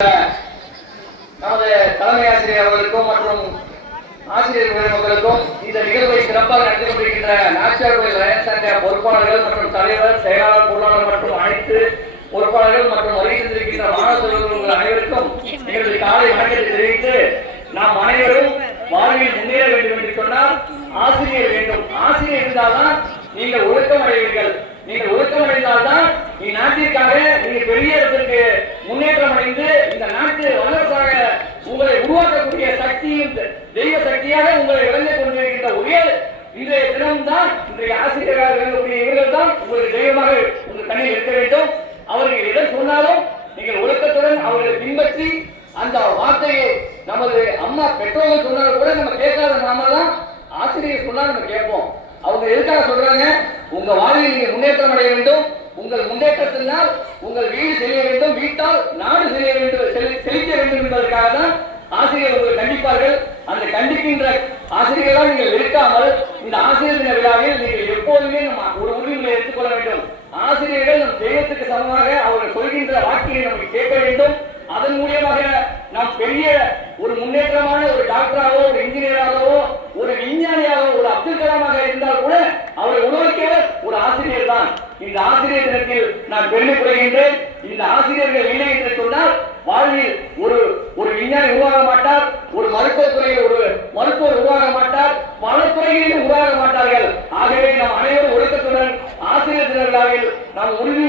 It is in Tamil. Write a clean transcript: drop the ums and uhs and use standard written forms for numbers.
நமது தலைமை ஆசிரியர் அவர்களுக்கும் மற்றும் ஆசிரியர் மக்களுக்கும் இந்த நிகழ்வை சிறப்பாக நடத்தி கொண்டிருக்கின்ற நாச்சியார் கோயில் லயன்ஸ் சங்க பொறுப்பாளர்கள் மற்றும் தலைவர் செயலாளர் பொருளாளர் மற்றும் அனைத்து பொறுப்பாளர்கள் மற்றும் வருகின்றிருக்கின்ற மாணவ செல்வங்கள் அனைவருக்கும் எங்களது காலை வணக்கத்தை தெரிவித்து நாம் அனைவரும் வாழ்வில் முன்னேற வேண்டும் என்று சொன்னால் ஆசிரியர் வேண்டும். ஆசிரியர் இருந்தால்தான் நீங்கள் ஒழுக்கம் அடைவீர்கள். நீங்கள் ஒழுக்கம் அடைந்தால்தான் இந்நாட்டிற்காக நீங்க பெரிய இடத்திற்கு முன்னேற்றம் அடைந்து இந்த நாட்டு வல்லரசாக உங்களை உருவாக்கக்கூடிய சக்தியும் தெய்வ சக்தியாக உங்களை விளங்கிக் கொண்டிருக்கின்ற ஒரே இன்றைய தினம்தான் இன்றைய ஆசிரியராக இருக்கக்கூடிய இவர்கள் தான் உங்களுக்கு தெய்வமாக உங்கள் கண்ணில் இருக்க வேண்டும். அவர்கள் எதை சொன்னாலும் நீங்கள் ஒழுக்கத்துடன் அவர்களை பின்பற்றி அந்த வார்த்தையை நமது அம்மா பெற்றோர்கள் சொன்னாலும் கூட நம்ம கேட்காத நாம தான் ஆசிரியர் சொன்னா நம்ம கேட்போம். அவங்க எதுக்காக சொல்றாங்க? உங்க வாழ்வில் நீங்க முன்னேற்றம் அடைய வேண்டும். உங்கள் முன்னேற்றத்தினால் உங்கள் வீடு செழிய வேண்டும், வீட்டால் நாடு செழிய வேண்டும், செழிக்க வேண்டும் என்பதற்காக தான் ஆசிரியர் உங்களை கண்டிப்பார்கள். அந்த கண்டிக்கின்ற ஆசிரியர்களால் நீங்கள் இருக்காமல் இந்த ஆசிரியர் தின விழாவில் நீங்கள் எப்போதுமே ஒரு உரிமையை எடுத்துக்கொள்ள வேண்டும். ஆசிரியர்கள் நம் தெய்வத்துக்கு சமமாக அவர்கள் சொல்கின்ற வாக்கியை நமக்கு கேட்க வேண்டும். அதன் மூலியமாக நாம் பெரிய ஒரு முன்னேற்றமான ஒரு டாக்டராகவோ ஒரு இன்ஜினியராகவோ ஒரு விஞ்ஞானியாகவோ ஒரு அப்துல் கலாமாக இருந்தால் கூட அவரை உணவளிக்க ஒரு ஆசிரியர் தான். இந்த ஆசிரியர் தினத்தில் நான் பெருமை கொள்கின்றேன். இந்த ஆசிரியர்கள் இல்லை என்று சொன்னால் வாழ்வில் ஒரு விஞ்ஞானி உருவாக மாட்டார், ஒரு மருத்துவத்துறையில் ஒரு மருத்துவர் உருவாக மாட்டார், பல துறைகளிலும் உருவாக மாட்டார்கள். ஆகவே நாம் அனைவரும் ஒழுக்கத்துடன் ஆசிரியர் தின விழாவில் நாம் உறுதி